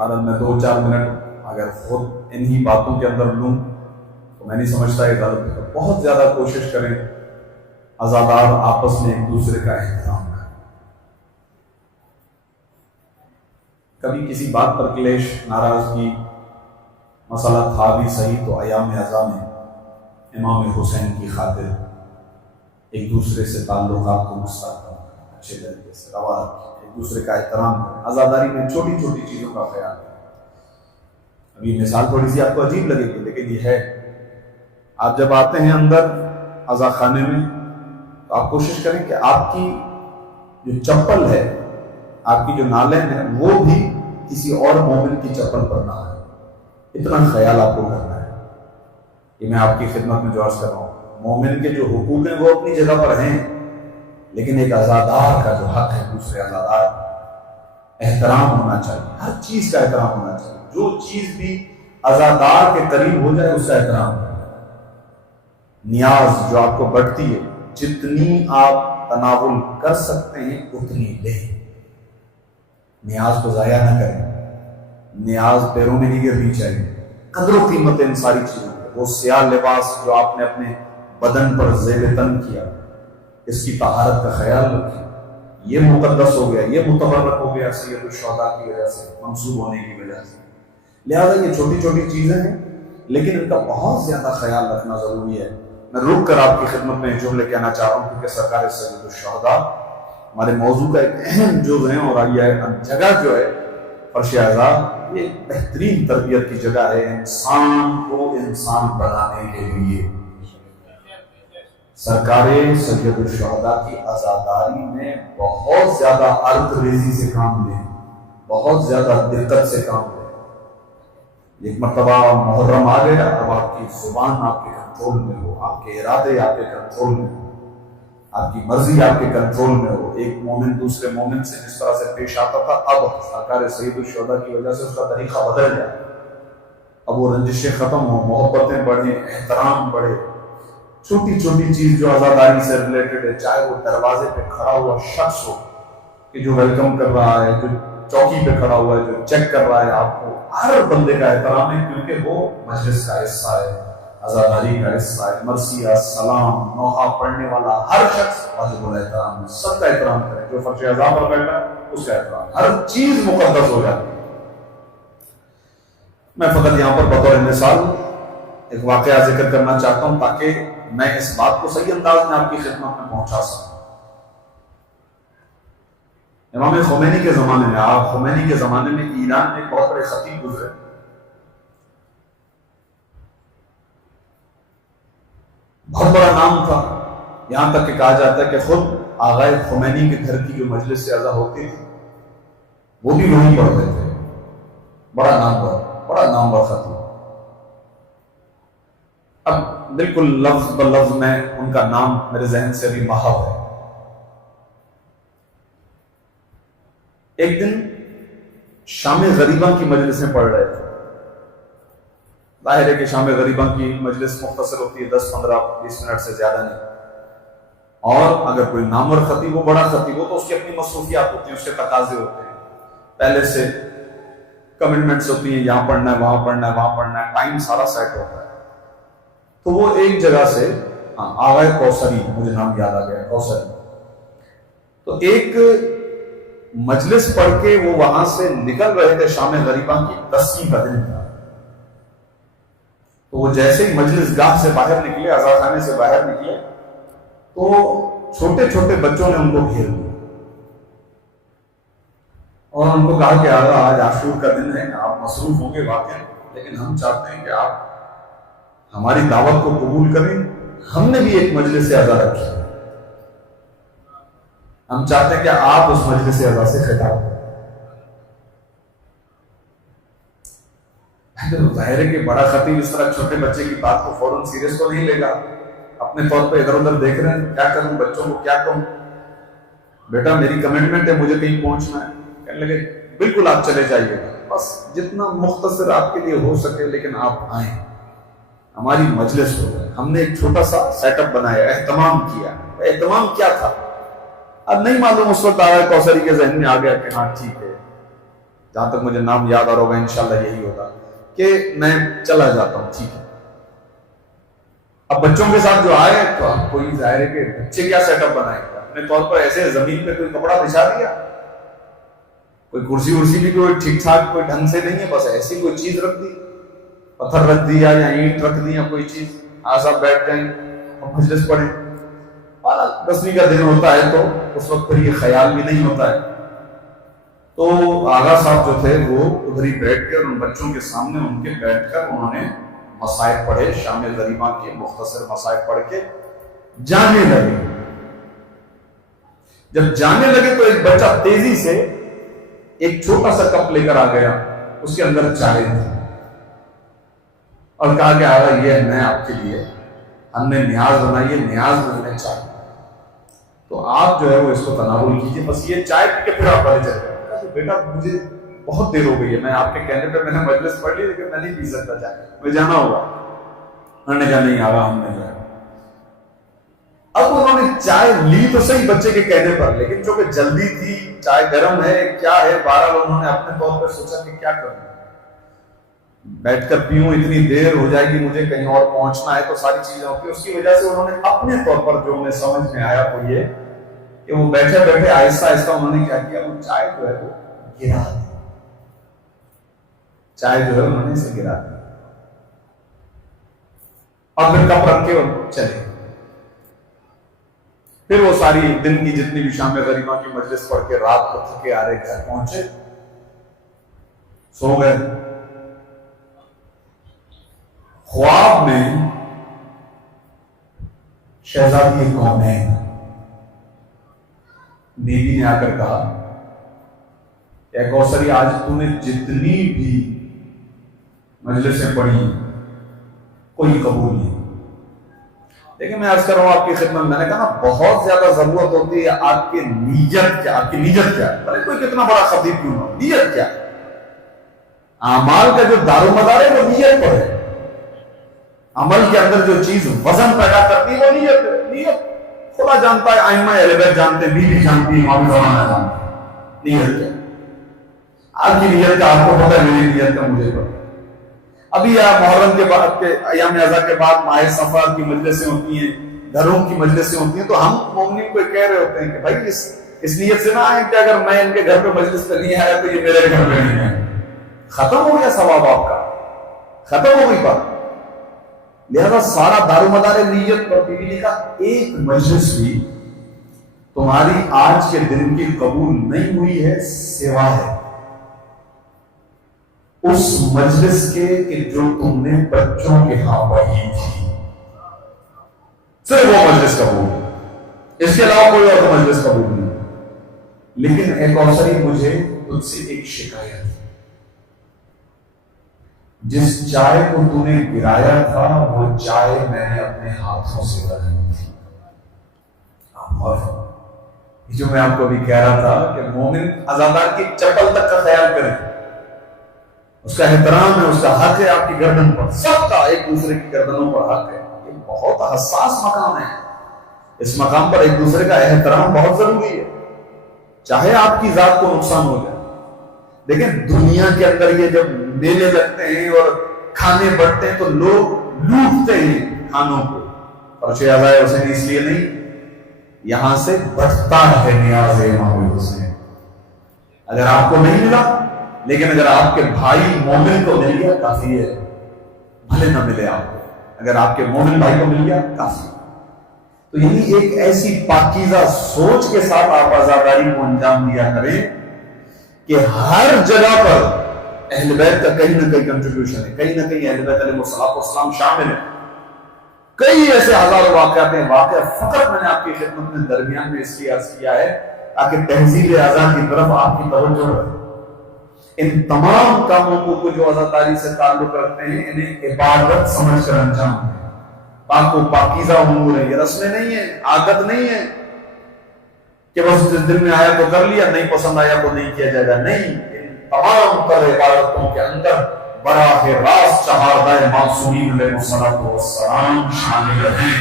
بہرحال میں 2-4 منٹ اگر خود انہی باتوں کے اندر لوں تو میں نہیں سمجھتا یہ غلط ہے. بہت زیادہ کوشش کریں عزادار آپس میں ایک دوسرے کا احترام کریں. کبھی کسی بات پر کلیش، ناراضگی، مسئلہ تھا بھی صحیح تو ایام عزا میں امام حسین کی خاطر ایک دوسرے سے تعلقات کو مستحکم کریں، اچھے طریقے سے روا رکھیں، ایک دوسرے کا احترام کریں. عزاداری میں چھوٹی چھوٹی چیزوں کا خیال کریں. ابھی مثال تھوڑی سی آپ کو عجیب لگے گی لیکن یہ ہے. آپ جب آتے ہیں اندر عزا خانے میں تو آپ کوشش کریں کہ آپ کی جو چپل ہے، آپ کی جو نالین ہے، وہ بھی کسی اور مومن کی چپل پر نہ آئے. اتنا خیال آپ کو کرنا ہے. یہ میں آپ کی خدمت میں جو عرض کر رہا ہوں، مومن کے جو حقوق ہیں وہ اپنی جگہ پر ہیں، لیکن ایک عزادار کا جو حق ہے دوسرے عزادار، احترام ہونا چاہیے. ہر چیز کا احترام ہونا چاہیے. جو چیز بھی عزادار کے قریب ہو جائے اس کا احترام کریں. نیاز جو آپ کو بڑھتی ہے، جتنی آپ تناول کر سکتے ہیں اتنی لیں. نیاز کو ضائع نہ کریں. نیاز پیروں میں نہیں گرنی چاہیے. قدر و قیمت ان ساری چیزوں کو. وہ سیاہ لباس جو آپ نے اپنے بدن پر زیب تن کیا، اس کی طہارت کا خیال رکھیں. یہ مقدس ہو گیا، یہ متبرک ہو گیا سید الشہداء کی وجہ سے، منسوب ہونے کی وجہ سے. لہذا یہ چھوٹی چھوٹی چیزیں ہیں لیکن ان کا بہت زیادہ خیال رکھنا ضروری ہے. میں رک کر آپ کی خدمت میں جملے کہنا چاہ رہا ہوں کیونکہ سرکار سید الشہداء ہمارے موضوع کا ایک اہم جزء ہے، اور یہ جگہ جو ہے فرش عزا یہ بہترین تربیت کی جگہ ہے انسان کو انسان بنانے کے لیے. سرکار سید الشہداء کی عزاداری میں بہت زیادہ عرض ریزی سے کام لیں، بہت زیادہ دقت سے کام لیں. ایک مرتبہ محرم آ گیا، اب آپ کی زبان آپ کے کنٹرول میں ہو، آپ کے ارادے آپ کے کنٹرول میں ہو، آپ کی مرضی آپ کے کنٹرول میں ہو. ایک مومن دوسرے مومن سے جس طرح سے پیش آتا تھا، اب سرکار سید الشہداء کی وجہ سے اس کا طریقہ بدل گیا. اب وہ رنجشیں ختم ہوں، محبتیں بڑھیں، احترام بڑھے. چھوٹی چھوٹی چیز جو عزاداری سے ریلیٹڈ ہے، چاہے وہ دروازے پہ کھڑا ہوا شخص ہو کہ جو ویلکم کر رہا ہے، جو چوکی پہ کھڑا ہوا ہے، جو چیک کر رہا ہے آپ کو، ہر بندے کا احترام ہے کیونکہ وہ مجلس کا حصہ ہے، عزاداری کا حصہ ہے. مرثیہ، سلام، نوحہ پڑھنے والا ہر شخص واجب الاحترام ہے. سب کا احترام کرے. جو فرش عزا پر بیٹھا ہے اس کا احترام. ہر چیز مقدس ہو جاتی ہے. میں فقط یہاں پر بطور مثال ایک واقعہ ذکر کرنا چاہتا ہوں تاکہ میں اس بات کو صحیح انداز میں آپ کی خدمت میں پہنچا سکوں. امام خمینی کے زمانے میں، آپ خمینی کے زمانے میں ایران میں ایک بہت بڑے خطیب گزرے. بہت بڑا نام تھا، یہاں تک کہ کہا جاتا ہے کہ خود آغائے خمینی کے گھر کی جو مجلس سے عزا ہوتی تھی وہ بھی وہیں پڑھتے تھے. بڑا نامور خطیب. اب بالکل لفظ بلفظ میں ان کا نام میرے ذہن سے بھی محو ہے. ایک دن شام غریباں کی مجلسیں پڑھ رہے تھے. ظاہر ہے کہ شام غریباں کی مجلس مختصر ہوتی ہے، 10-15-20 منٹ سے زیادہ نہیں. اور اگر کوئی نامور خطیب ہو، بڑا خطیب ہو، تو اس کی اپنی مصروفیات ہوتی ہیں، اس کے تقاضے ہوتے ہیں، پہلے سے کمٹمنٹس ہوتی ہیں، یہاں پڑھنا ہے، وہاں پڑھنا ہے، وہاں پڑھنا ہے، ٹائم سارا سیٹ ہوتا ہے. تو وہ ایک جگہ سے آغائے کوثری، مجھے نام یاد آ گیا، کوثری. تو ایک مجلس پڑھ کے وہ وہاں سے نکل رہے تھے شام غریباں کی 10ویں کا دن تھا. تو وہ جیسے ہی مجلس گاہ سے باہر نکلے، عزا خانے سے باہر نکلے، تو چھوٹے چھوٹے بچوں نے ان کو گھیر لیا اور ان کو کہا کہ آج عاشور کا دن ہے، آپ مصروف ہوں گے واقعی، لیکن ہم چاہتے ہیں کہ آپ ہماری دعوت کو قبول کریں. ہم نے بھی ایک مجلس عزا رکھی، ہم چاہتے ہیں کہ آپ اس مجلس عزا سے خطاب کریں. ظاہر ہے کہ بڑا خطیب اس طرح چھوٹے بچے کی بات کو فوراً سیریس کو نہیں لے گا. اپنے طور پہ ادھر ادھر دیکھ رہے ہیں، کیا کروں، بچوں کو کیا کہوں. بیٹا میری کمٹمنٹ ہے، مجھے کہیں پہنچنا ہے. کہنے لگے بالکل آپ چلے جائیے گا، بس جتنا مختصر آپ کے لیے ہو سکے، لیکن آپ آئیں، ہماری مجلس ہو گئی. ہم نے ایک چھوٹا سا سیٹ اپ بنایا، اہتمام کیا. اہتمام کیا تھا اب نہیں معلوم، اس وقت آیا کوثری کے ذہن میں آ گیا کہ ہاں ٹھیک ہے، جہاں تک مجھے نام یاد آ رہا ہوگا انشاءاللہ یہی ہوگا کہ میں چلا جاتا ہوں، ٹھیک ہے۔ اب بچوں کے ساتھ جو آئے تو آپ کوئی ظاہر ہے کہ بچے کیا سیٹ اپ بنائیں گے، اپنے طور پر ایسے زمین پہ کوئی کپڑا بچھا دیا، کوئی کرسی ورسی بھی کوئی ٹھیک ٹھاک کوئی ڈھنگ سے نہیں ہے، بس ایسی کوئی چیز رکھ دی، پتھر رکھ دیا یا اینٹ رکھ دی یا کوئی چیز، آج آپ بیٹھ جائیں اور مجلس پڑھیں۔ 10ویں کا دن ہوتا ہے تو اس وقت پر یہ خیال بھی نہیں ہوتا ہے، تو آغا صاحب جو تھے وہ ادھر ہی بیٹھ کے اور ان بچوں کے سامنے ان کے بیٹھ کر انہوں نے مصائب پڑھے، شام غریبہ کے مختصر مصائب پڑھ کے جانے لگے۔ جب جانے لگے تو ایک بچہ تیزی سے ایک چھوٹا سا کپ لے کر آ گیا، اس کے اندر چائے تھی، اور کہا کہ آغا یہ میں آپ کے لیے، ہم نے نیاز بنائی ہے، نیاز میں ہمیں چائے، تو آپ جو ہے وہ اس کو تناول کیجئے، بس یہ چائے پی کے پھر آپ والے چلے گئے۔ بیٹا مجھے بہت دیر ہو گئی ہے، میں آپ کے کہنے پہ میں نے مجلس پڑھ لی لیکن میں نہیں پی سکتا چائے، مجھے جانا ہوگا۔ انہوں نے کہا نہیں آغا ہم نے جانا۔ اب انہوں نے چائے لی تو صحیح بچے کے کہنے پر، لیکن چونکہ جلدی تھی، چائے گرم ہے کیا ہے، بہرحال انہوں نے اپنے طور پر سوچا کہ کیا کروں، بیٹھ کر پیوں، اتنی دیر ہو جائے گی، مجھے کہیں اور پہنچنا ہے، تو ساری چیزیں ہوتی ہیں۔ اس کی وجہ سے انہوں نے اپنے طور پر جو انہیں سمجھ میں آیا وہ یہ کہ وہ بیٹھے بیٹھے آہستہ آہستہ انہوں نے کیا کیا، وہ چائے جو ہے وہ گرا دی، چائے جو ہے انہوں نے اسے گرا دی، اور پھر کپ رکھ کے اور چلے۔ پھر وہ ساری دن کی جتنی بھی شام غریبہ کی مجلس پڑھ کے رات کو تھکے آ رہے گھر پہنچے، سو گئے۔ خواب میں شہزادی کونین بیوی نے آ کر کہا اے کوثری، آج تو نے جتنی بھی مجلسیں پڑھی کوئی قبول نہیں، لیکن میں عرض کر رہا ہوں آپ کی خدمت، میں نے کہا نا بہت زیادہ ضرورت ہوتی ہے آپ کی نیت کیا، آپ کی نیت کیا ہے، بھلے کوئی کتنا بڑا خطیب کیوں ہو، نیت کیا ہے۔ اعمال کا جو دار و مدار ہے وہ نیت پر ہے، عمل کے اندر جو چیز وزن پیدا کرتی ہے وہ نیت ہے۔ نیت خدا جانتا ہے، ائمہ اہل بیت جانتے ہیں، بیوی جانتی ہے، امام زمانہ جانتے ہیں، نیت کیا ہے۔ آپ کی نیت کا آپ کو پتہ ہے، میری نیت کا مجھے پتہ ہے۔ ابھی محرم کے بعد کے ایام اعزا کے بعد ماہ صفر کی مجلسیں ہوتی ہیں، گھروں کی مجلسیں ہوتی ہیں، تو ہم مومنین کو کہہ رہے ہوتے ہیں کہ بھائی اس نیت سے نہ آئیں کہ اگر میں ان کے گھر پہ مجلس پہ نہیں آیا تو یہ میرے گھر پہ نہیں ہے، ختم ہو گیا ثواب آپ کا، ختم ہو گئی بات۔ لہذا سارا دار و مدار نیت پر بیوی نے کہا ایک مجلس بھی تمہاری آج کے دن کی قبول نہیں ہوئی ہے سوا ہے اس مجلس کے کہ جو تم نے بچوں کے ہاں پڑھی تھی، صرف وہ مجلس قبول ہے، اس کے علاوہ کوئی اور مجلس قبول نہیں۔ لیکن اے کوثری مجھے تجھ سے ایک شکایت ہے، جس چائے کو تو نے گرایا تھا وہ چائے میں نے اپنے ہاتھوں سے بنائی تھی۔ اور جو میں آپ کو ابھی کہہ رہا تھا کہ مومن عزادار کی چپل تک کا خیال کرے، اس کا احترام ہے، اس کا حق ہے آپ کی گردن پر، سب کا ایک دوسرے کی گردنوں پر حق ہے۔ یہ بہت حساس مقام ہے، اس مقام پر ایک دوسرے کا احترام بہت ضروری ہے، چاہے آپ کی ذات کو نقصان ہو جائے۔ لیکن دنیا کے اندر یہ جب میلے لگتے ہیں اور کھانے بڑھتے ہیں تو لوگ لوٹتے ہیں کھانوں کو، اور شہزادہ حسین اس لیے نہیں، یہاں سے بڑھتا ہے نیاز امام حسین۔ اگر آپ کو نہیں ملا، لیکن اگر آپ کے بھائی مومن کو مل گیا کافی ہے، بھلے نہ ملے آپ کو، اگر آپ کے مومن بھائی کو مل گیا کافی۔ تو یعنی ایک ایسی پاکیزہ سوچ کے ساتھ آپ عزاداری کو انجام دیا کریں کہ ہر جگہ پر اہل بیت کا کہیں نہ کہیں کنٹریبیوشن ہے، کہیں نہ کہیں اہل بیت علیہ السلام شامل ہے۔ کئی ایسے ہزاروں واقعات ہیں، واقعہ فقط میں نے آپ کی خدمت میں درمیان میں اس لیے عرض کیا ہے تاکہ تہذیب عزا کی طرف آپ کی توجہ رہے۔ ان تمام کاموں کو جو عزاداری سے تعلق رکھتے ہیں انہیں عبادت سمجھ کر انجام دیں، پاک و پاکیزہ امور ہے، یہ رسمیں نہیں ہیں، عادت نہیں ہے کہ بس جس دل میں آیا تو کر لیا، نہیں پسند آیا تو نہیں کیا جائے گا، نہیں، ان تمام تر عبادتوں کے اندر براہ راست چہاردہ معصومین علیہ السلام شامل ہیں۔